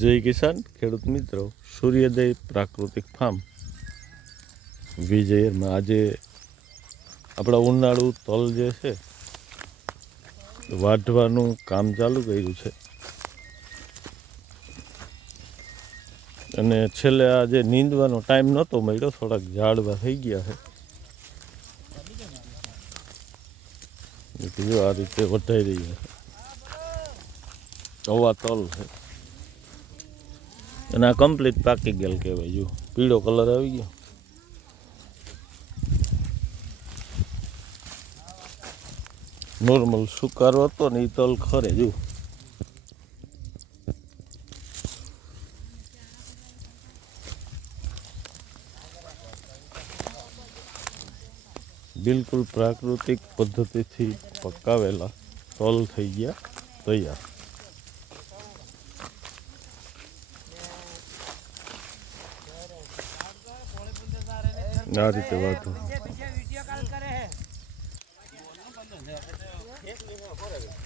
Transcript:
જય કિસાન ખેડૂત મિત્રો. સૂર્યોદય પ્રાકૃતિક ફાર્મ. વિજયમાં આજે આપણા ઉનાળુ તલ જે છે, વાઢવાનું કામ ચાલુ કર્યું છે. અને છેલ્લે આજે નીંદવાનો ટાઈમ નહોતો મળ્યો, થોડાક ઝાડવા થઈ ગયા છે. આ રીતે વધાઈ રહ્યા છે. ચવા તલ છે. અને આ કમ્પ્લીટ પાકી ગયેલ કહેવાય જો પીળો કલર આવી ગયો. નોર્મલ સુકારો હતો ને એ તલ ખરે જો બિલકુલ પ્રાકૃતિક પદ્ધતિથી પકાવેલા તલ થઈ ગયા, તૈયાર. આ રીતે વાતો. કરે છે